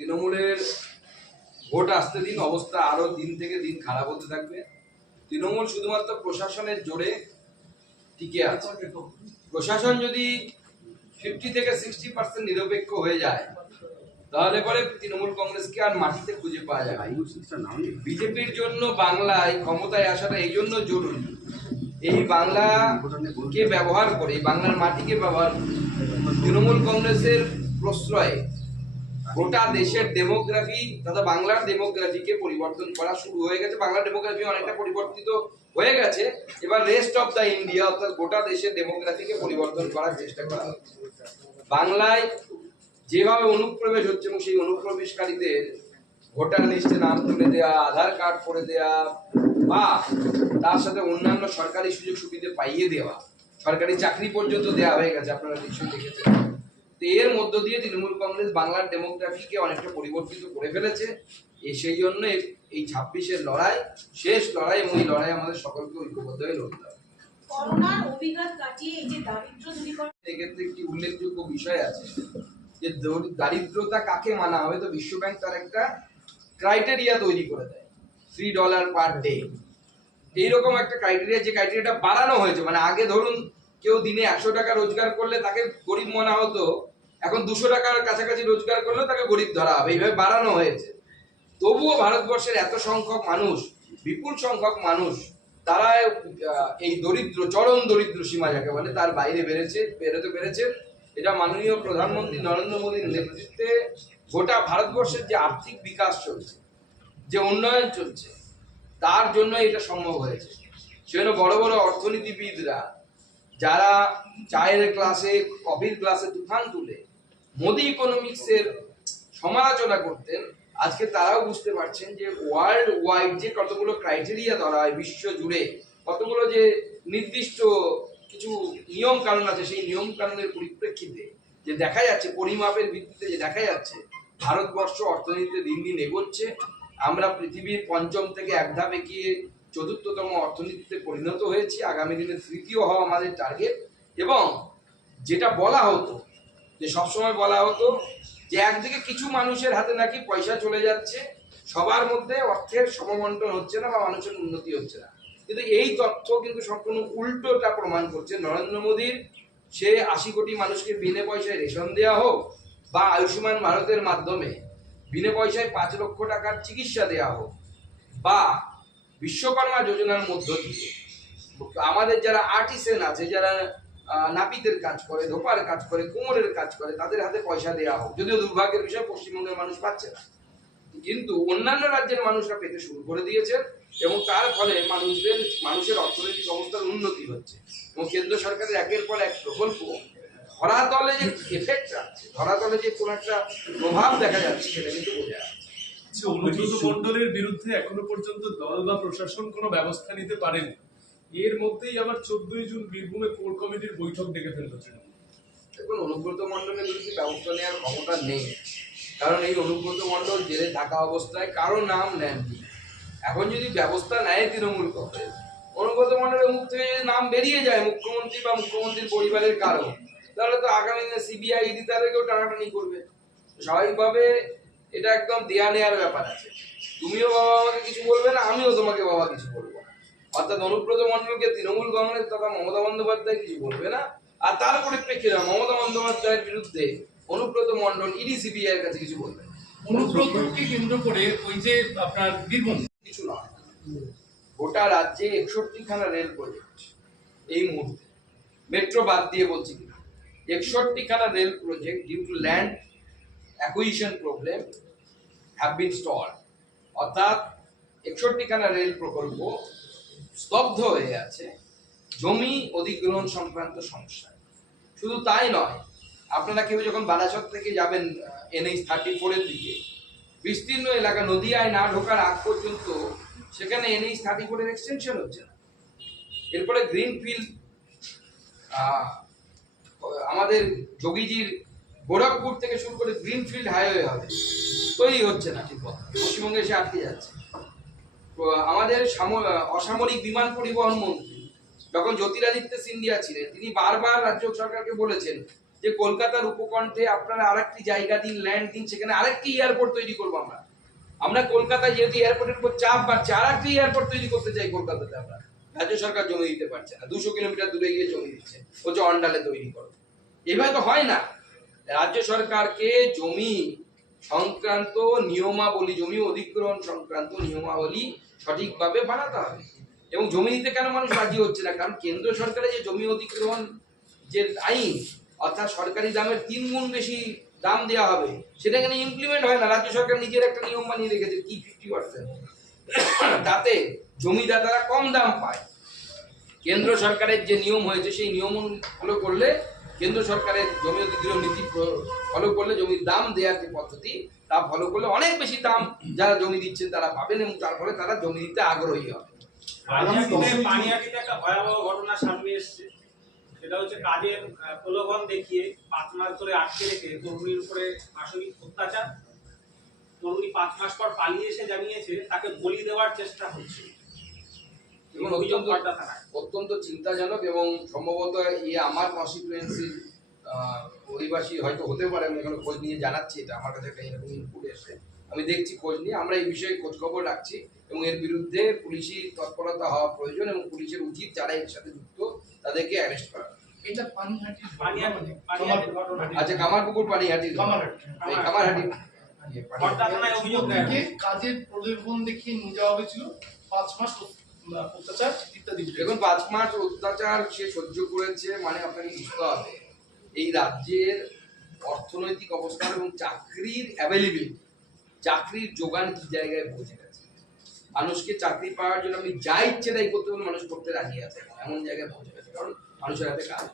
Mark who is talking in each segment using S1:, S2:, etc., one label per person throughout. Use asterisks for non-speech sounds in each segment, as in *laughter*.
S1: তৃণমূলের ভোট আসতে দিন অবস্থা আরও দিন থেকে দিন খারাপ হতে থাকবে। তৃণমূল শুধুমাত্র প্রশাসনের জোরে টিকে আছে। প্রশাসন যদি ফিফটি থেকে সিক্সটি পার্সেন্ট নিরপেক্ষ হয়ে যায় তাহলে পরে তৃণমূল কংগ্রেসকে আর মাটিতে খুঁজে পাওয়া যায় না। বিজেপির জন্য বাংলায় ক্ষমতায় আসাটা এই জন্য জরুরি। এই বাংলাকে ব্যবহার করে এই বাংলার মাটিকে ব্যবহার তৃণমূল কংগ্রেসের প্রশ্রয়ে গোটা দেশের ডেমোগ্রাফি তথা বাংলার ডেমোগ্রাফিকে পরিবর্তন করা শুরু হয়ে গেছে। বাংলার ডেমোগ্রাফি অনেকটা পরিবর্তিত হয়ে গেছে। এবার রেস্ট অফ দ্য ইন্ডিয়া অর্থাৎ গোটা দেশের ডেমোগ্রাফিকে পরিবর্তন করার চেষ্টা করা হচ্ছে। বাংলায় যেভাবে অনুপ্রবেশ হচ্ছে এবং সেই অনুপ্রবেশকারীদের ভোটার লিস্টে নাম তুলে দেওয়া আধার কার্ড করে দেওয়া বা তার সাথে অন্যান্য সরকারি সুযোগ সুবিধা পাইয়ে দেওয়া, সরকারি চাকরি পর্যন্ত দেওয়া হয়ে গেছে। আপনারা নিশ্চয়ই দেখেছেন। তো এর মধ্য দিয়ে তৃণমূল কংগ্রেস বাংলার ডেমোগ্রাফিকে অনেকটা পরিবর্তিত করে ফেলেছে। এ সেই জন্য এই ছাব্বিশের লড়াই শেষ লড়াই এবং এই লড়াই আমাদের সকলকে ঐক্যবদ্ধ হয়ে লড়তে হবে। এক্ষেত্রে একটি উল্লেখযোগ্য বিষয় আছে যে দর- দারিদ্রতা কাকে মানা হবে তো বিশ্ব ব্যাংক তার একটা ক্রাইটেরিয়া তৈরি করে দেয় থ্রি ডলার পার ডে এইরকম একটা ক্রাইটেরিয়া যে ক্রাইটেরিয়াটা বাড়ানো হয়েছে। মানে আগে ধরুন কেউ দিনে একশো টাকা রোজগার করলে তাকে গরিব মনে হতো এখন দুশো টাকার কাছাকাছি রোজগার করলে তাকে গরিব ধরা হবে। এইভাবে বাড়ানো হয়েছে। তবুও ভারতবর্ষের এত সংখ্যক মানুষ, বিপুল সংখ্যক মানুষ তারা এই দরিদ্র, চরম দরিদ্র সীমা যাকে বলে, তার বাইরে বেড়েছে, বেরোতে পেরেছে। এটা মাননীয় প্রধানমন্ত্রী নরেন্দ্র মোদীর নেতৃত্বে গোটা ভারতবর্ষের যে আর্থিক বিকাশ চলছে, যে উন্নয়ন চলছে, তার জন্য এটা সম্ভব হয়েছে। সেজন্য বড় বড় অর্থনীতিবিদরা, যারা চায়ের ক্লাসে, কফির ক্লাসে তুফান তুলে মোদি ইকোনমিক্সের সমালোচনা করতেন, আজকে তারাও বুঝতে পারছেন যে ওয়ার্ল্ড ওয়াইড যে কতগুলো ক্রাইটেরিয়া ধরা হয় বিশ্ব জুড়ে, কতগুলো যে নির্দিষ্ট কিছু নিয়ম কানুন আছে, সেই নিয়ম কানুনের পরিপ্রেক্ষিতে যে দেখা যাচ্ছে, পরিমাপের ভিত্তিতে যে দেখা যাচ্ছে, ভারতবর্ষ অর্থনীতিতে দিন দিন এগোচ্ছে, আমরা পৃথিবীর পঞ্চম থেকে এক ধাপ এগিয়ে চতুর্থতম অর্থনীতিতে পরিণত হয়েছি, আগামী দিনে তৃতীয় হওয়া আমাদের টার্গেট এবং যেটা বলা হতো যে সবসময় বলা হতো যে একদিকে কিছু মানুষের হাতে নাকি পয়সা চলে যাচ্ছে, সবার মধ্যে অর্থের সমবন্টন হচ্ছে না বা মানুষের উন্নতি হচ্ছে না। কিন্তু এই তথ্য কিন্তু সম্পূর্ণ উল্টোটা প্রমাণ করছে। নরেন্দ্র মোদীর সে আশি কোটি মানুষকে বিনা পয়সায় রেশন দেওয়া হোক বা আয়ুষ্মান ভারতের মাধ্যমে বিনা পয়সায় পাঁচ লক্ষ টাকার চিকিৎসা দেওয়া হোক বা বিশ্বকর্মা যোজনার মধ্য দিয়ে। আমাদের যারা আর্টিসেন আছে, যারা নাপিতের কাজ করে, ধোপার কাজ করে, কুমোরের কাজ করে, তাদের হাতে পয়সা দেওয়া হোক। যদিও দুর্ভাগ্যের বিষয়, পশ্চিমবঙ্গের মানুষ পাচ্ছে না। কিন্তু অন্যান্য রাজ্যের মানুষরা পেতে শুরু করে দিয়েছে এবং তার ফলে মানুষদের, মানুষের অর্থনৈতিক অবস্থার উন্নতি হচ্ছে। এবং কেন্দ্র সরকারের একের পর এক প্রকল্প ধরাতলে যে এফেক্ট আছে, ধরাতলে যে কোনো একটা প্রভাব দেখা যাচ্ছে সেটা কিন্তু বোঝা যাচ্ছে
S2: অনুব্রত মন্ডলের বিরুদ্ধে এখনও পর্যন্ত দল বা প্রশাসন কোনো ব্যবস্থা নিতে পারেনি। এর মধ্যেই আবার চোদ্দই জুন বীরভূমে কোর কমিটির বৈঠক ডেকে ফেলল তৃণমূল।
S1: দেখুন, অনুব্রত মণ্ডলের বিরুদ্ধে ব্যবস্থা নেওয়ার ক্ষমতা নেই। কারণ এই অনুব্রত মণ্ডল জেলে থাকা অবস্থায় কারও নাম নেননি। এখন যদি ব্যবস্থা নেয় তৃণমূল কংগ্রেস, অনুব্রত মণ্ডলের মুখ থেকে যদি নাম বেরিয়ে যায় মুখ্যমন্ত্রী বা মুখ্যমন্ত্রীর পরিবারের কারও, তাহলে তো আগামী দিনে সিবিআই, ইডি তাদেরকেও টানাটানি করবে। স্বাভাবিকভাবে এটা একদম দেয়া নেওয়ার ব্যাপার আছে। তুমিও বাবা আমাকে কিছু বলবে না, আমিও তোমাকে বাবা কিছু বলব। অর্থাৎ অনুব্রত মণ্ডলকে তৃণমূল কংগ্রেস তথা মমতা বন্দ্যোপাধ্যায় কিছু বলবে না। আর তার পরিপ্রেক্ষিতে মমতা বন্দ্যোপাধ্যায়ের বিরুদ্ধে অনুব্রত মণ্ডল ইডি সিবিআই এর কাছে কিছু বলবে।
S3: অনুব্রতকে কেন্দ্র করে ওই যে আপনার বীরভূম।
S1: কিছু নয়। গোটা রাজ্যে একষট্টিখানা রেল প্রজেক্ট এই মুহূর্তে। মেট্রো বাদ দিয়ে বলছি কিনা? একষট্টিখানা rail project due to land acquisition problem have been stall অর্থাৎ একষট্টিখানা রেল প্রকল্প স্তব্ধ হয়ে আছে। জমি অধিগ্রহণ সংক্রান্ত সমস্যা। শুধু তাই নয়, আপনারা কেউ যখন বারাসত থেকে যাবেন এনএইচ থার্টি ফোরের দিকে, বিস্তীর্ণ এলাকা নদিয়ায় না ঢোকার আগ পর্যন্ত সেখানে এনএইচ থার্টি ফোরের এক্সটেনশন হচ্ছে না। এরপরে গ্রিনফিল্ড আমাদের যোগীজির গোরখপুর থেকে শুরু করে গ্রিনফিল্ড হাইওয়ে হবে। তৈরি হচ্ছে না ঠিক মতো। পশ্চিমবঙ্গে এসে আটকে যাচ্ছে। আমাদের সাম- অসামরিক বিমান পরিবহন মন্ত্রী যখন জ্যোতিরাদিত্য সিন্ধিয়া ছিলেন, তিনি বারবার রাজ্য সরকারকে বলেছেন যে কলকাতার উপকণ্ঠে আপনারা আরেকটি জায়গা দিন ল্যান্ড দিন, সেখানে আরেকটি এয়ারপোর্ট তৈরি করব আমরা। আমরা কলকাতায় যেহেতু এয়ারপোর্টের উপর চাপ বাড়ছে আর একটি এয়ারপোর্ট তৈরি করতে চাই কলকাতাতে আমরা। রাজ্য সরকার জমি দিতে পারছে না, দুশো কিলোমিটার দূরে গিয়ে জমি দিচ্ছে, বলছে অন্ডালে তৈরি করো। এভাবে তো হয় না। রাজ্য সরকারকে জমি সংক্রান্ত নিয়মাবলী, জমি অধিগ্রহণ সংক্রান্ত নিয়মাবলী সঠিকভাবে বানাতে হবে। এবং জমি নিতে কেন মানুষ রাজি হচ্ছে না? কারণ কেন্দ্র সরকারের যে জমি অধিগ্রহণ যে আইন, অর্থাৎ সরকারি দামের তিন গুণ বেশি দাম দেওয়া হবে, সেটা এখানে ইমপ্লিমেন্ট হয় না? রাজ্য সরকার নিজের একটা নিয়ম বানিয়ে রেখেছে, কি ফিফটি পার্সেন্ট তাতে জমিদাতারা কম দাম পায়। কেন্দ্র সরকারের যে নিয়ম হয়েছে, সেই নিয়ম ফলো করলে কেন্দ্র সরকারের জমি অধিগ্রহণ নীতি ফলো করলে জমির দাম দেওয়ার যে পদ্ধতি, তা ফলো করলে অনেক বেশি দাম যারা জমি দিচ্ছেন তারা পাবেন এবং তার ফলে তারা জমি দিতে আগ্রহী হবে।
S4: তাকে বলি দেওয়ার চেষ্টা হচ্ছে।
S1: এবং অত্যন্ত অত্যন্ত চিন্তাজনক এবং সম্ভবত এই আমার কনস্টিটুয়েন্সির অধিবাসী হয়তো হতে পারে আমি এখন খোঁজ নিয়ে জানাচ্ছি এটা। আমার কাছে একটা এরকম ইনপুট এসে আমি দেখছি খোঁজ নিয়ে আমরা এই বিষয়ে খোঁজখবর রাখছি এবং এর বিরুদ্ধে পুলিশি তৎপরতা হওয়া প্রয়োজন এবং পুলিশের উচিত যারা এর সাথে যুক্ত তাদেরকে অ্যারেস্ট করা।
S3: এটা পানিহাটি
S4: পানিহাটি পানিহাটির ঘটনা।
S1: আচ্ছা কামারপুকুর পানিহাটি
S3: কামারহাটি।
S1: ইয়ে,
S3: কাজের প্রলোভন দেখিয়ে নিয়ে যাওয়া হয়েছিল। পাঁচ মাস অত্যাচার ইত্যাদি
S1: দেখুন পাঁচ মাস অত্যাচার সে সহ্য করেছে মানে আপনাকে বুঝতে হবে এই রাজ্যের অর্থনৈতিক অবস্থান এবং চাকরির অ্যাভেলেবিলিটি চাকরির যোগান কি জায়গায় পৌঁছে গেছে? মানুষকে চাকরি পাওয়ার জন্য আমি যা ইচ্ছে তাই করতে বলে মানুষ করতে রাজি আছে এমন জায়গায় পৌঁছে গেছে কারণ মানুষের হাতে কাজ।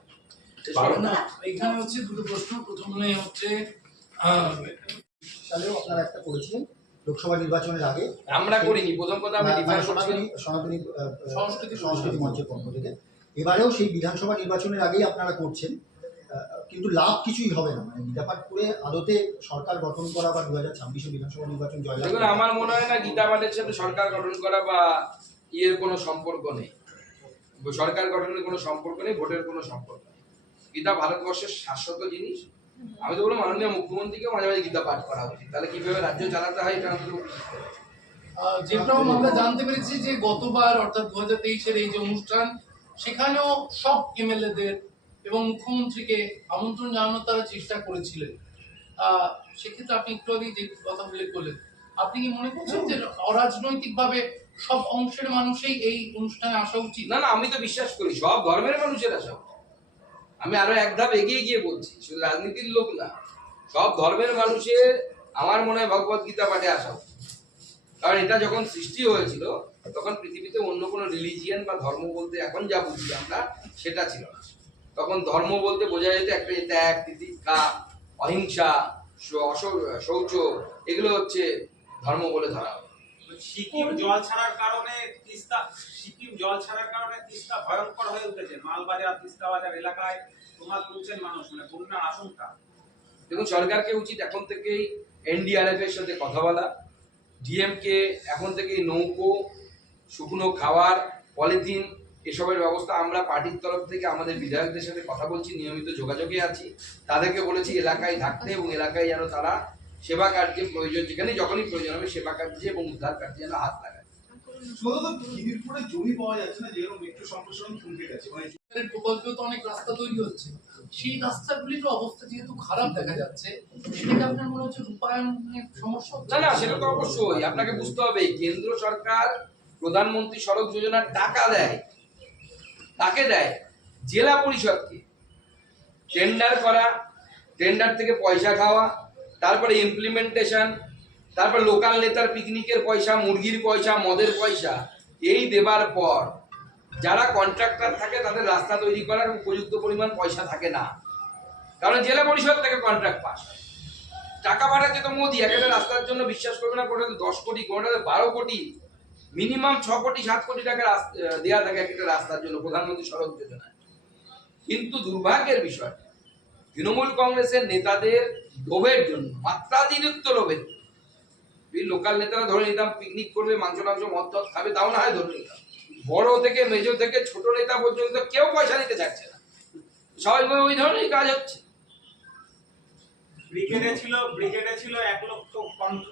S3: এখানে হচ্ছে দুটো প্রশ্ন প্রথমে হচ্ছে
S5: সালেও আপনারা একটা করেছিলেন। লোকসভা নির্বাচনের আগে
S1: আমরা করিনি। প্রথম কথা আমি
S5: মানে সনাতনী সনাতনী
S3: সংস্কৃতি
S5: সংস্কৃতি মঞ্চের পক্ষ থেকে। এবারেও সেই বিধানসভা নির্বাচনের আগেই আপনারা করছেন। কিন্তু লাভ কিছুই হবে না। মানে গীতাপাঠ করে আদতে সরকার গঠন করা বা দু হাজার ছাব্বিশে বিধানসভা নির্বাচন জয়
S1: দেখুন আমার মনে হয় না গীতা পাঠের সাথে সরকার গঠন করা বা ইয়ের কোনো সম্পর্ক নেই। সরকার গঠনের কোনো সম্পর্ক নেই ভোটের কোনো সম্পর্ক নেই। গীতা ভারতবর্ষের শাশ্বত জিনিস। আমি তো বলব মাননীয় মুখ্যমন্ত্রীকে মাঝে মাঝে গীতা পাঠ করা উচিত। তাহলে কীভাবে রাজ্য চালাতে হয় এটা
S3: যেটাও আমরা জানতে পেরেছি যে গতবার অর্থাৎ দু হাজার তেইশের এই যে অনুষ্ঠান সেখানেও সব এমএলএদের এবং মুখ্যমন্ত্রীকে আমন্ত্রণ জানানোর তারা চেষ্টা করেছিলেন। আহ, সেক্ষেত্রে আপনি একটু আগেই যে কথা উল্লেখ করলেন আপনি কি মনে করছেন যে অরাজনৈতিকভাবে সব অংশের মানুষই এই অনুষ্ঠানে আসা উচিত?
S1: না না আমি তো বিশ্বাস করি সব ধর্মের মানুষের আসা উচিত। আমি আরও এক ধাপ এগিয়ে গিয়ে বলছি, শুধু রাজনীতির লোক না, সব ধর্মের মানুষের আমার মনে হয় ভগবত গীতা পাঠে আসা কারণ এটা যখন সৃষ্টি হয়েছিল, তখন পৃথিবীতে অন্য কোনো রিলিজিয়ান বা ধর্ম বলতে এখন যা বুঝি আমরা, সেটা ছিল না। তখন ধর্ম বলতে বোঝা যেত একটা ত্যাগ, তিতিক্ষা, অহিংসা শৌচ, এগুলো হচ্ছে ধর্ম বলে ধরা হয়
S4: সিকিম জল ছাড়ার কারণে তিস্তা, সিকিম জল ছাড়ার কারণে তিস্তা ভয়ঙ্কর হয়ে উঠেছে। মালবাজার তিস্তা বাজার এলাকায় তোমার মানুষ মানে বন্যার আশঙ্কা।
S1: দেখুন, সরকারকে উচিত এখন থেকেই এনডিআরএফ এর সাথে কথা বলা। ডিএমকে এখন থেকেই নৌকো, শুকনো খাবার পলিথিন এসবের ব্যবস্থা আমরা পার্টির তরফ থেকে আমাদের বিধায়কদের সাথে কথা বলছি, নিয়মিত যোগাযোগে আছি। তাদেরকে বলেছি, এলাকায় থাকতে এবং এলাকায় যেন তারা সেবা কার্যে প্রয়োজন যেখানে যখনই প্রয়োজন হবে সেবা কার্যে এবং উদ্ধার কার্যে যেন হাত লাগায়।
S6: জমি পাওয়া যাচ্ছে না যেরকম মেট্রো সম্প্রসারণ থমকে গেছে। মানে
S3: তো অনেক রাস্তা তৈরি হচ্ছে। সেই রাস্তাগুলির অবস্থা যেহেতু খারাপ দেখা যাচ্ছে সেটাকে আপনার মনে হচ্ছে রূপায়ণের সমস্যা হচ্ছে?
S1: না না সেটা তো অবশ্যই। আপনাকে বুঝতে হবে কেন্দ্র সরকার প্রধানমন্ত্রী সড়ক যোজনার টাকা দেয়। তাকে দেয় জেলা পরিষদকে। টেন্ডার করা টেন্ডার থেকে পয়সা খাওয়া তারপরে ইমপ্লিমেন্টেশন তারপর লোকাল নেতার পিকনিকের পয়সা মুরগির পয়সা মদের পয়সা এই দেবার পর যারা কন্ট্রাক্টর থাকে তাদের রাস্তা তৈরি করার উপযুক্ত পরিমাণ পয়সা থাকে না। কারণ জেলা পরিষদ থেকে কন্ট্রাক্ট পাস টাকা পাঠাচ্ছে তো মোদি এক একটা রাস্তার জন্য বিশ্বাস করবে না কোনোটাতে দশ কোটি কোনোটাতে বারো কোটি মিনিমাম ছ কোটি সাত কোটি টাকা আহ, থাকে এক একটা রাস্তার জন্য প্রধানমন্ত্রী সড়ক যোজনায়। কিন্তু দুর্ভাগ্যের বিষয় তৃণমূল কংগ্রেসের নেতাদের লোভের জন্য মাত্রাতিরিক্ত লোভের জন্য। এই লোকাল নেতারা ধরে নিতাম পিকনিক করবে মাংস টাংস মদ টদ খাবে তাও না হয় ধরে নিতাম। বড় থেকে মেজো থেকে ছোট নেতা পর্যন্ত কেউ পয়সা নিতে চাচ্ছে না। স্বাভাবিকভাবে ওই ধরনের কাজ হচ্ছে।
S4: ব্রিগেডে ছিল ব্রিগেডে ছিল এক লক্ষ কণ্ঠ।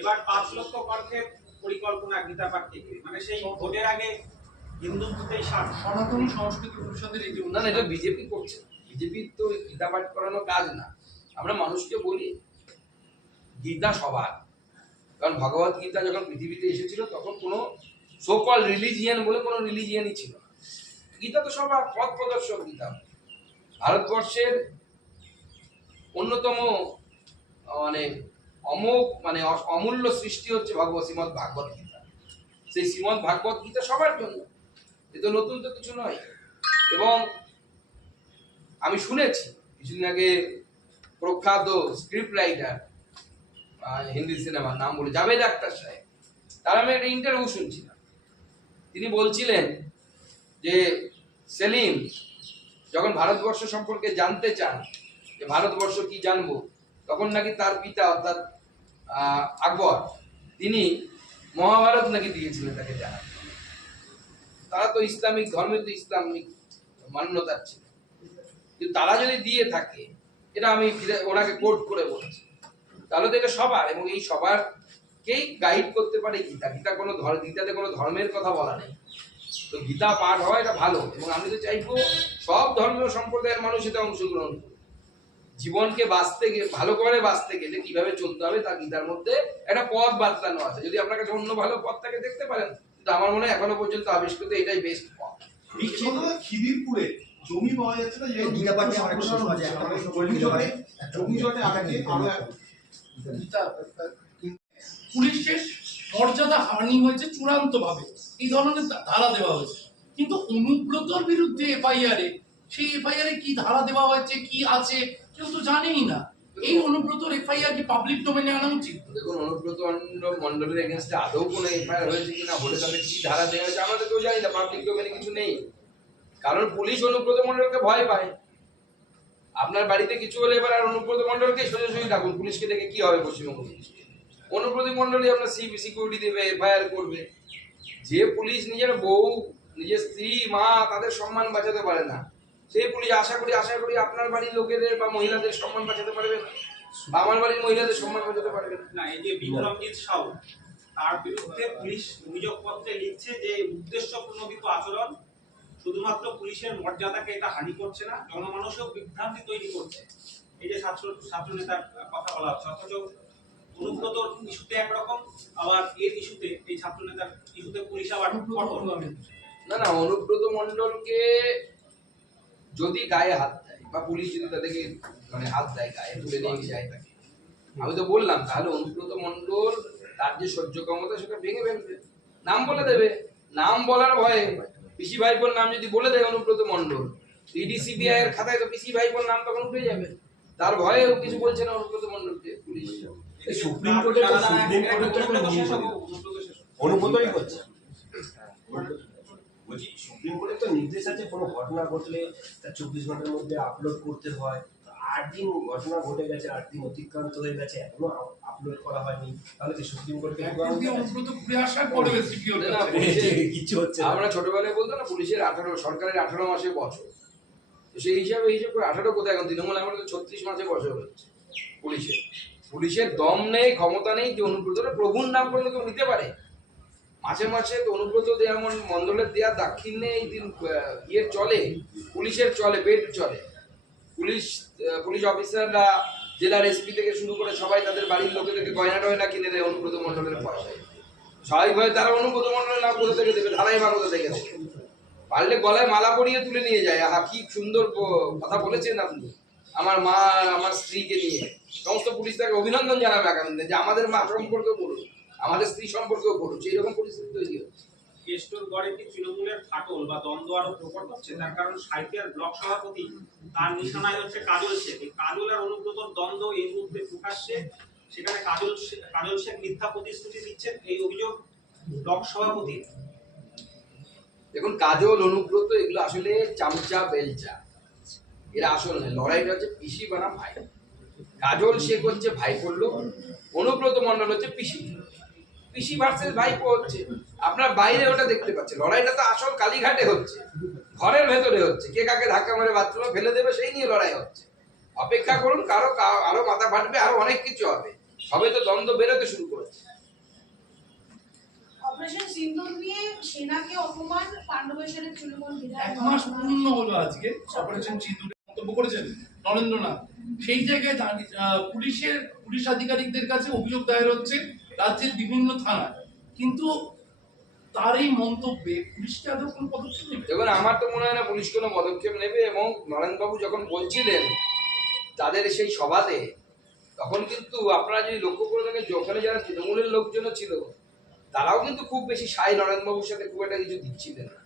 S4: এবার পাঁচ লক্ষ কণ্ঠের পরিকল্পনা গীতা পাঠ থেকে মানে সেই ভোটের আগে হিন্দুত্বতেই সার।
S3: সনাতনী সংস্কৃতি পরিষদের এই যে
S1: না না এটা বিজেপি করছে। বিজেপির তো গীতা পাঠ করানো কাজ না। আমরা মানুষকে বলি গীতা সবার কারণ ভগবত গীতা যখন পৃথিবীতে এসেছিল, তখন কোনো সোকল রিলিজিয়ান বলে কোনো রিলিজিয়ানই ছিল না। গীতা তো সবার পথ প্রদর্শক গীতা। ভারতবর্ষের অন্যতম মানে অমোক মানে অমূল্য সৃষ্টি হচ্ছে ভগবত শ্রীমদ ভাগবত গীতা। সেই শ্রীমদ ভাগবত গীতা সবার জন্য। এ তো নতুন তো কিছু নয়। এবং আমি শুনেছি, কিছুদিন আগে প্রখ্যাত স্ক্রিপ্ট রাইটার হিন্দি সিনেমার নাম বলে জাভেদ আক্তার সাহেব। তার আমি একটা ইন্টারভিউ শুনছিলাম। তিনি বলছিলেন যে, সেলিম, যখন ভারতবর্ষ সম্পর্কে জানতে চান যে ভারতবর্ষ কি জানব, তখন নাকি তার পিতা অর্থাৎ আকবর, তিনি মহাভারত নাকি দিয়েছিলেন তাকে জানার তারা তো ইসলামিক, ধর্মে তো ইসলামিক মান্যতার ছিল। কিন্তু তারা যদি দিয়ে থাকে এটা আমি ওনাকে কোট করে বলছি। তাহলে তো এটা সবার এবং এই সবার কেই গাইড করতে পারে গীতা। গীতা কোনো ধর্ম গীতাতে কোনো ধর্মের কথা বলা নেই। তো গীতা পাঠ হওয়া এটা ভালো এবং আমি তো চাইব সব ধর্মীয় সম্প্রদায়ের মানুষ এটা অংশগ্রহণ করুক। জীবনকে বাঁচতে গেলে ভালো করে বাঁচতে গেলে কীভাবে চলতে হবে তা গীতার মধ্যে একটা পথ বাতলানো আছে। যদি আপনার কাছে অন্য ভালো পথ থাকে দেখতে পারেন, কিন্তু আমার মনে হয় এখনও পর্যন্ত আবিষ্কৃত এটাই বেস্ট পথ।
S6: খিদিরপুরে জমি পাওয়া যাচ্ছে না
S5: আছে,
S6: হচ্ছে,
S5: একটা
S6: মানে
S5: প্রশ্ন
S6: জমি জটে জমি জটে আগে
S3: আরও পুলিশের মর্যাদা হানি হয়েছে চূড়ান্ত ভাবে এই ধরনের ধারা দেওয়া হয়েছে। কিন্তু অনুব্রতর বিরুদ্ধে এফআইআর এ সেই এফআইআর এ কি ধারা দেওয়া হয়েছে কি আছে কেউ তো জানেই না। এই অনুব্রতর এফআইআর কি পাবলিক ডোমেনে আনা উচিত?
S1: দেখুন অনুব্রত মন্ডল- মন্ডলের এগেনস্টে আদৌ কোনো এফআইআর হয়েছে কিনা হলে তাদের কি ধারা দেওয়া হয়েছে আমরা তো কেউ জানি না পাবলিক ডোমেনে কিছু নেই। কারণ পুলিশ অনুব্রত মন্ডলকে ভয় পায়। আপনার বাড়িতে কিছু হলে এবার আর অনুব্রত মন্ডলকে সোজাসুজি ডাকুন, পুলিশকে দেখে কি হবে পশ্চিমবঙ্গ পুলিশকে। অনুব্রত মন্ডলই আপনার সিকিউরিটি দেবে এফআইআর করবে। যে পুলিশ নিজের বউ, নিজের স্ত্রী, মা, তাদের সম্মান বাঁচাতে পারে না সেই পুলিশ আশা করি আশা করি আপনার বাড়ির লোকেদের বা মহিলাদের সম্মান বাঁচাতে পারবে না। বা আমার বাড়ির মহিলাদের সম্মান বাঁচাতে পারবে না।
S4: এই যে বিক্রমজিৎ সাউ, তার বিরুদ্ধে পুলিশ অভিযোগপত্রে লিখছে যে উদ্দেশ্য প্রণোদিত আচরণ শুধুমাত্র পুলিশের মর্যাদাকে এটা হানি করছে না জনমানুষেও বিভ্রান্তি তৈরি করছে। এই যে ছাত্র ছাত্র নেতার কথা বলা হচ্ছে, অথচ অনুব্রতর ইস্যুতে একরকম, আবার এর ইস্যুতে, এই ছাত্র নেতার ইস্যুতে পুলিশ আবার
S1: না না, অনুব্রত মন্ডলকে যদি গায়ে হাত দেয়, বা পুলিশ যদি তাদেরকে মানে হাত দেয়, গায়ে তুলে নিয়ে যায় তাকে, আমি তো বললাম, তাহলে অনুব্রত মন্ডল তার যে সহ্য ক্ষমতা, সেটা ভেঙে ফেলবে। নাম বলে দেবে। নাম বলার ভয়ে পিসি ভাইপোর নাম যদি বলে দেয় অনুব্রত মন্ডল ইডিসিবিআই এর খাতায় তো পিসি ভাইপোর নাম তখন উঠে যাবে। তার ভয়ে ও কিছু বলছে না অনুব্রত মন্ডলকে পুলিশ।
S7: সুপ্রিম কোর্টে তো সুপ্রিম কোর্টে তো নিয়ম আছে। অনুমোদনই করছে। বলছি, সুপ্রিম কোর্টে তো নির্দেশ আছে, কোনো ঘটনা ঘটলে তার চব্বিশ ঘণ্টার মধ্যে আপলোড করতে হয়। তো আট দিন ঘটনা ঘটে গেছে আট দিন অতিক্রান্ত হয়ে গেছে এখনও আপলোড করা হয়নি। তাহলে কি সুপ্রিম কোর্টে
S3: দিয়ে কাছে। *laughs*
S7: হচ্ছে না।
S1: আমরা ছোটবেলায় বলতো না পুলিশের আঠারো সরকারের আঠারো মাসে বছর। তো সেই হিসাবে হিসাব করে আঠারো কোথায় এখন? তৃণমূল আমরা তো ছত্রিশ মাসে বছর হচ্ছে পুলিশের। পুলিশের দম নেই ক্ষমতা নেই যে অনুব্রত প্রভুর নাম করলে কেউ নিতে পারে? মাসে মাসে তো অনুব্রত দেওয়া মন্ডলের দেওয়া দাক্ষিণ্যে এই দিন ইয়ে চলে পুলিশের চলে বেড চলে। পুলিশ পুলিশ অফিসাররা, জেলার এসপি থেকে শুরু করে সবাই তাদের বাড়ির লোকেদেরকে গয়না টয়না কিনে দেয় অনুব্রত মন্ডলের পয়সায়। স্বাভাবিকভাবে তারা অনুব্রত মন্ডলের নাম কোথা থেকে দেবে ধারাই বা কোথা থেকে পারলে গলায় মালা পরিয়ে তুলে নিয়ে যায়। আহা, কি সুন্দর কথা বলেছেন আপনি। আমার মা আমার স্ত্রীকে নিয়ে। সমস্ত পুলিশ তাকে অভিনন্দন জানাবে আগামী যে আমাদের মা সম্পর্কেও বলুন, আমাদের স্ত্রী সম্পর্কেও বলুন সেই রকম পরিস্থিতি তৈরি হচ্ছে।
S4: কেষ্টর গড়ে কি তৃণমূলের ফাটল বা দ্বন্দ্ব আরও প্রকট হচ্ছে? তার কারণ সাহিত্যের ব্লক সভাপতি, তার নিশানায় হচ্ছে কাজল শেখ। এই কাজল আর দ্বন্দ্ব এই মুহূর্তে প্রকাশ্যে। সেখানে কাজল কাজল শেখ মিথ্যা প্রতিশ্রুতি দিচ্ছেন এই অভিযোগ ব্লক সভাপতি
S1: দেখুন, কাজল, অনুব্রত এগুলো আসলে চামচা, বেলচা। এরা আসল নয়, লড়াইটা হচ্ছে পিসি বানা ভাই। কাজল শেখ হচ্ছে ভাই পড়ল অনুব্রত মন্ডল হচ্ছে পিসি। পিসি ভার্সেস ভাইপো হচ্ছে। আপনার বাইরে ওটা দেখতে পাচ্ছেন। লড়াইটা তো আসল কালীঘাটে হচ্ছে। ঘরের ভেতরে হচ্ছে। কে কাকে ধাক্কা মেরে বাথরুমে ফেলে দেবে সেই নিয়ে লড়াই হচ্ছে। অপেক্ষা করুন কারও আরও মাথা ফাটবে আরও অনেক কিছু হবে। সবে তো দ্বন্দ্ব বেরোতে শুরু করেছে।
S8: অপারেশন সিন্দুর নিয়ে সেনাকে অপমান পাণ্ডবেশ্বরের তৃণমূল
S3: এক মাস পূর্ণ হলো আজকে। অপারেশন সিঁদুরে মন্তব্য করেছেন নরেন্দ্রনাথ। সেই জায়গায় পুলিশের পুলিশ আধিকারিকদের কাছে অভিযোগ দায়ের হচ্ছে রাজ্যের বিভিন্ন থানায়। কিন্তু তার
S1: আমার তো মনে হয় না পুলিশ কোনো পদক্ষেপ নেবে এবং নরেনবাবু যখন বলছিলেন তাদের সেই সভাতে, তখন কিন্তু আপনারা যদি লক্ষ্য করে থাকেন যে ওখানে যারা তৃণমূলের লোকজনও ছিল, তারাও কিন্তু খুব বেশি সাই নরেনবাবুর সাথে খুব একটা কিছু দিচ্ছিলেন না।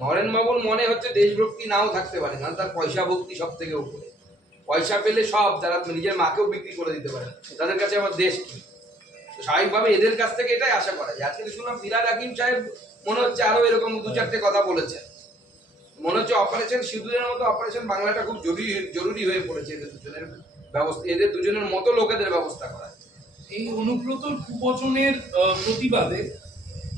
S1: নরেনবাবুর মনে হচ্ছে দেশভক্তি নাও থাকতে পারে কারণ তার পয়সা ভক্তি সব থেকে উপরে। পয়সা পেলে সব তারা নিজের মাকেও বিক্রি করে দিতে পারে। তাদের কাছে আমার দেশ কি? স্বাভাবিকভাবে এদের কাছ থেকে এটাই আশা করা যায়। আজকে শুনলাম ফিরাদ হাকিম সাহেব মনে হচ্ছে আরও এরকম দু চারটে কথা বলেছেন। মনে হচ্ছে অপারেশন সিঁদুরের মতো অপারেশন বাংলাটা খুব জরুরি জরুরি হয়ে পড়েছে এদের দুজনের ব্যবস্থা, এদের দুজনের মতো লোকেদের ব্যবস্থা করা
S3: এই অনুব্রতর কুবচনের প্রতিবাদে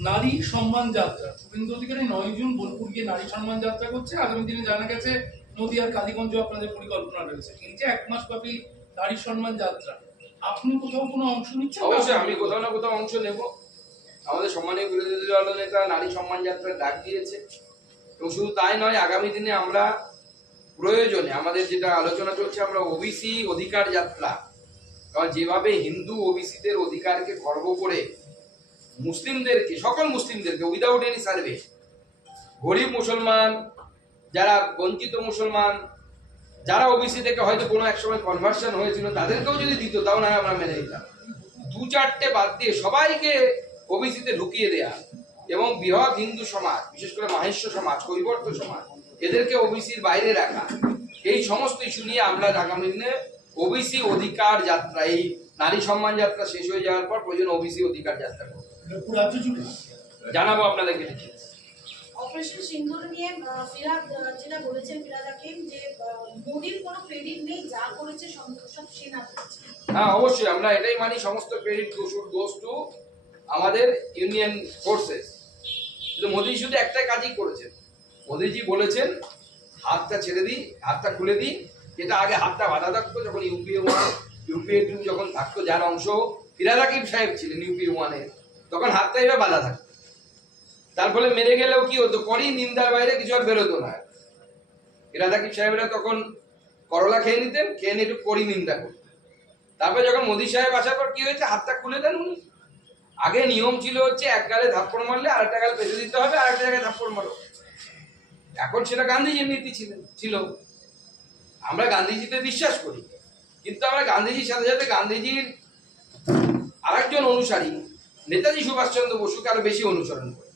S3: নারী সম্মান যাত্রা, শুভেন্দু অধিকারী নয় জুন বোলপুর গিয়ে নারী সম্মান যাত্রা করছে। আগামী দিনে জানা গেছে নদীয়ার কালীগঞ্জ আপনাদের পরিকল্পনা রয়েছে। এই যে এক মাস ব্যাপী নারী সম্মান যাত্রা আপনি কোথাও কোনো অংশ নিচ্ছেন?
S1: অবশ্যই, আমি কোথাও না কোথাও অংশ নেব। আমাদের সম্মানীয় বিরোধী দল নেতা নারী সম্মান যাত্রার ডাক দিয়েছে। এবং শুধু তাই নয়, আগামী দিনে আমরা প্রয়োজনে আমাদের যেটা আলোচনা চলছে, আমরা ওবিসি অধিকার যাত্রা। কারণ যেভাবে হিন্দু ওবিসিদের অধিকারকে খর্ব করে মুসলিমদেরকে, সকল মুসলিমদেরকে উইদাউট এনি সার্ভে গরিব মুসলমান, যারা বঞ্চিত মুসলমান যারা ওবিসি থেকে হয়তো কোনো এক সময় কনভার্সন হয়েছিল তাদেরকেও যদি দিত তাও না আমরা মেনে নিতাম। দু চারটে বাদ দিয়ে সবাইকে ওবিসিতে ঢুকিয়ে দেয়া এবং বৃহৎ হিন্দু সমাজ বিশেষ করে মাহেশ্ব সমাজ কৈবর্ত সমাজ এদেরকে ওবিসির বাইরে রাখা এই সমস্ত ইস্যু নিয়ে আমরা আগামী দিনে ওবিসি অধিকার যাত্রা এই নারী সম্মান যাত্রা শেষ হয়ে যাওয়ার পর প্রয়োজন ওবিসি অধিকার যাত্রা করব। জানাব আপনাদেরকে
S8: অপারেশন সিন্দুর নিয়ে ফিরাদ যেটা বলেছেন ফিরাদ হাকিম যে মোদির কোনো ক্রেডিট নেই, যা করেছে সব সেনা করেছে।
S1: হ্যাঁ অবশ্যই, আমরা এটাই মানি, সমস্ত ক্রেডিট শুড গোস টু আমাদের ইউনিয়ন ফোর্সেস কিন্তু মোদি শুধু একটা কাজই করেছেন। মোদিজি বলেছেন, হাতটা ছেড়ে দিই, হাতটা খুলে দিই, যেটা আগে হাতটা বাধা থাকতো, যখন ইউপিএ ওয়ান ইউপিএ টু যখন থাকতো, যার অংশ ফিরাদ হাকিম সাহেব ছিলেন ইউপিএ ওয়ানের তখন হাতটা এবার বাধা থাকতো। তার ফলে মেরে গেলেও কি হতো? পরই নিন্দার বাইরে কিছু আর বেরোতো না। হাকিম সাহেবরা তখন করলা খেয়ে নিতেন, খেয়ে নিয়ে একটু করি নিন্দা করতেন। তারপরে যখন মোদি সাহেব আসার পর কি হয়েছে? হাতটা খুলে দেন উনি। আগে নিয়ম ছিল হচ্ছে এক গালে থাপ্পড় মারলে আরেকটা গালে পেতে দিতে হবে, আরেকটা জায়গায় থাপ্পড় মারো। এখন সেটা গান্ধীজির নীতি ছিলেন, ছিল। আমরা গান্ধীজিতে বিশ্বাস করি। কিন্তু আমরা গান্ধীজির সাথে সাথে গান্ধীজির আরেকজন অনুসারী, নেতাজি সুভাষচন্দ্র বসুকে আরও বেশি অনুসরণ করি।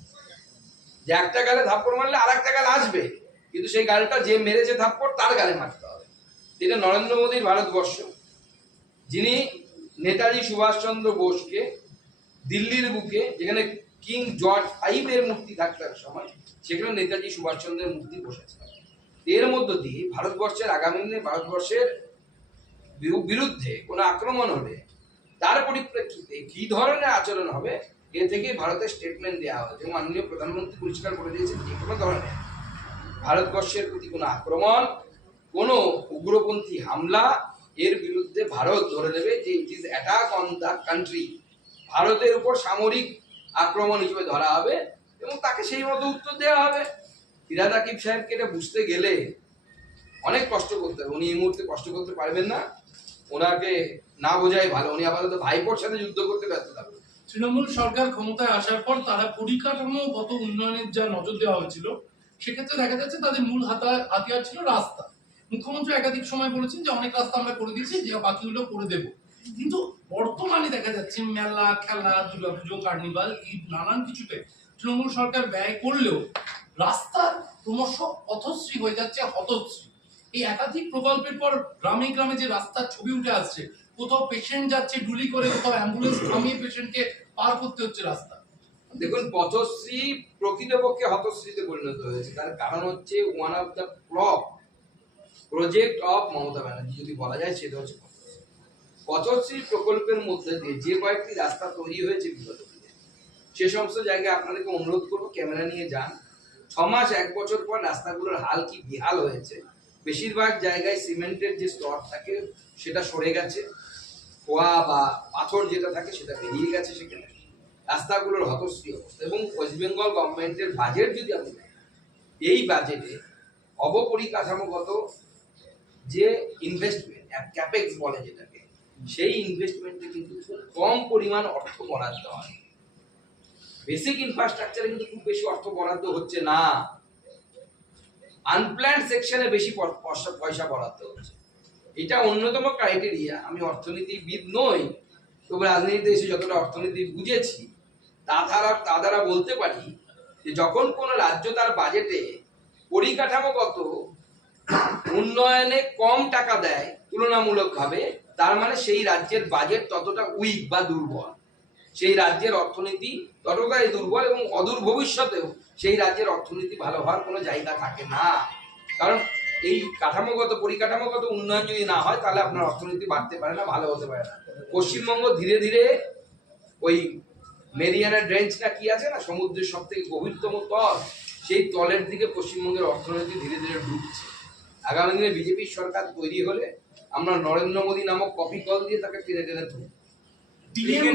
S1: যে একটা গালে থাপ্পড় মারলে আর একটা গালে আসবে। কিন্তু সেই গালটা যে মেরেছে থাপ্পড়, তার গালে মারতে হবে। এটা নরেন্দ্র মোদীর ভারতবর্ষ। যিনি নেতাজি সুভাষচন্দ্র বোসকে দিল্লির বুকে, যেখানে কিং জর্জ ফাইভের মূর্তি থাকতার সময় সেখানে নেতাজি সুভাষচন্দ্রের মূর্তি বসেছে। এর মধ্য দিয়ে ভারতবর্ষের আগামী দিনে ভারতবর্ষের বিরু- বিরুদ্ধে কোনো আক্রমণ হলে তার পরিপ্রেক্ষিতে কি ধরনের আচরণ হবে এ থেকে ভারতের স্টেটমেন্ট দেওয়া হয়েছে এবং মাননীয় প্রধানমন্ত্রী পরিষ্কার করে দিয়েছেন যে কোনো ধরনের ভারতবর্ষের প্রতি কোনো আক্রমণ, কোনো উগ্রপন্থী হামলা, এর বিরুদ্ধে ভারত ধরে নেবে যে it is attack on the country ভারতের উপর সামরিক আক্রমণ হিসেবে ধরা হবে এবং তাকে সেই মতো উত্তর দেওয়া হবে। ফিরাদ আকিব সাহেবকে এটা বুঝতে গেলে অনেক কষ্ট করতে হবে। উনি এই মুহূর্তে কষ্ট করতে পারবেন না। ওনাকে না বোঝাই ভালো। উনি আপাতত ভাইপোর সাথে যুদ্ধ করতে ব্যস্ত থাকবেন।
S3: তৃণমূল সরকার ক্ষমতায় আসার পর তারা পরিকাঠামোগত উন্নয়নের যা নজর দেওয়া হয়েছিল, সেক্ষেত্রে দেখা যাচ্ছে তাদের মূল হাতা- হাতিয়ার ছিল রাস্তা। মুখ্যমন্ত্রী একাধিক সময় বলেছেন যে অনেক রাস্তা আমরা করে দিয়েছি, যে বাকিগুলো করে দেব। কিন্তু বর্তমানে দেখা যাচ্ছে মেলা, খেলা, দুর্গাপুজো, কার্নিভাল এই নানান কিছুতে তৃণমূল সরকার ব্যয় করলেও রাস্তা ক্রমশ অথশ্রী হয়ে যাচ্ছে, হতশ্রী। এই একাধিক প্রকল্পের পর গ্রামে গ্রামে যে রাস্তার ছবি উঠে আসছে, কোথাও পেশেন্ট যাচ্ছে ডুলি করে, কোথাও অ্যাম্বুলেন্স থামিয়ে পেশেন্টকে পার করতে হচ্ছে রাস্তা।
S1: দেখুন, পথশ্রী প্রকৃতপক্ষে হতশ্রীতে পরিণত হয়েছে। তার কারণ হচ্ছে one of the prop project of Mamata Banerjee. যদি বলা যায়, সেটা হচ্ছে। পথশ্রী প্রকল্পের মধ্যে দিয়ে যে কয়েকটি রাস্তা তৈরি হয়েছে বিগত দিনে, সে সমস্ত জায়গায় আপনাদেরকে অনুরোধ করব, ক্যামেরা নিয়ে যান। ছ মাস, এক বছর পর রাস্তাগুলোর হাল কি বিহাল হয়েছে? বেশিরভাগ জায়গায় সিমেন্টের যে স্তর থাকে, সেটা সরে গেছে। খোয়া বা পাথর যেটা থাকে সেটা বেরিয়ে গেছে সেখানে। রাস্তাগুলোর হতশ্রী অবস্থা। এবং ওয়েস্ট বেঙ্গল গভর্নমেন্টের বাজেট যদি দেখি, এই বাজেটে অবপরিকাঠামোগত যে ইনভেস্টমেন্ট ক্যাপেক্স বলে যেটাকে সেই ইনভেস্টমেন্টে কিন্তু খুব কম পরিমাণ অর্থ বরাদ্দ হয়। বেসিক ইনফ্রাস্ট্রাকচারে কিন্তু খুব বেশি অর্থ বরাদ্দ হচ্ছে না। আনপ্ল্যান্ড সেকশনে বেশি পয়সা বরাদ্দ হচ্ছে। এটা অন্যতম ক্রাইটেরিয়া আমি অর্থনীতিবিদ নই, তবে রাজনীতিতে এসে যতটা অর্থনীতি বুঝেছি, তা দ্বারা তা দ্বারা বলতে পারি যে যখন কোনো রাজ্য তার বাজেটে পরিকাঠামোগত উন্নয়নে কম টাকা দেয় তুলনামূলকভাবে, তার মানে সেই রাজ্যের বাজেট ততটা উইক বা দুর্বল। সেই রাজ্যের অর্থনীতি ততটাই দুর্বল এবং অদূর ভবিষ্যতেও সেই রাজ্যের অর্থনীতি ভালো হওয়ার কোনো জায়গা থাকে না। কারণ এই কাঠামোগত পরিকাঠামোগত উন্নয়ন যদি না হয় তাহলে আপনার অর্থনীতি বাড়তে পারে না ভালো হতে পারে না। পশ্চিমবঙ্গ ধীরে ধীরে ওই মেরিয়ানা ড্রেঞ্চটা কি আছে না সমুদ্রের সব থেকে গভীরতম তল সেই তলের দিকে পশ্চিমবঙ্গের অর্থনীতি ধীরে ধীরে ঢুকছে। আগামী দিনে বিজেপির সরকার তৈরি হলে আমরা নরেন্দ্র মোদী নামক কপি কল দিয়ে তাকে টেনে টেনে
S3: ডিএম